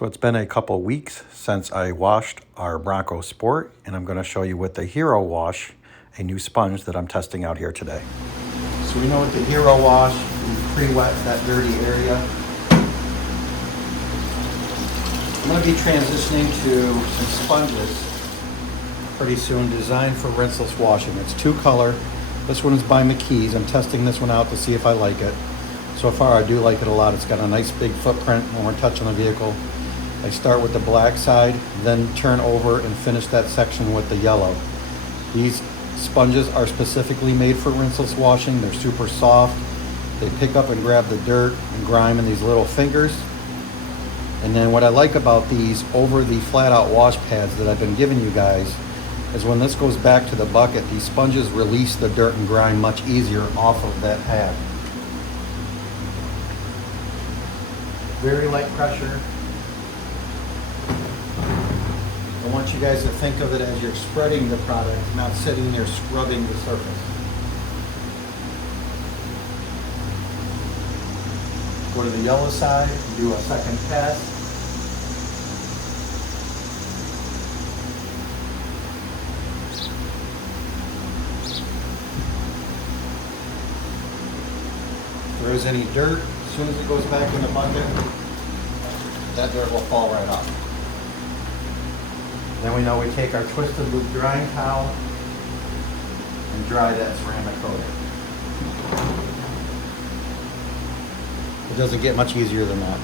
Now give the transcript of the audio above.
So it's been a couple weeks since I washed our Bronco Sport, and I'm going to show you with the Hero Wash, a new sponge that I'm testing out here today. So we know with the Hero Wash, we pre-wet that dirty area. I'm going to be transitioning to some sponges pretty soon, designed for rinseless washing. It's two color. This one is by McKees. I'm testing this one out to see if I like it. So far I do like it a lot. It's got a nice big footprint when we're touching the vehicle. I start with the black side, then turn over and finish that section with the yellow. These sponges are specifically made for rinseless washing. They're super soft. They pick up and grab the dirt and grime in these little fingers. And then what I like about these over the flat out wash pads that I've been giving you guys is when this goes back to the bucket, these sponges release the dirt and grime much easier off of that pad. Very light pressure. I want you guys to think of it as you're spreading the product, not sitting there scrubbing the surface. Go to the yellow side, do a second pass. If there's any dirt, as soon as it goes back in the bucket, that dirt will fall right off. Then we know we take our twisted loop drying towel and dry that ceramic coating. It doesn't get much easier than that.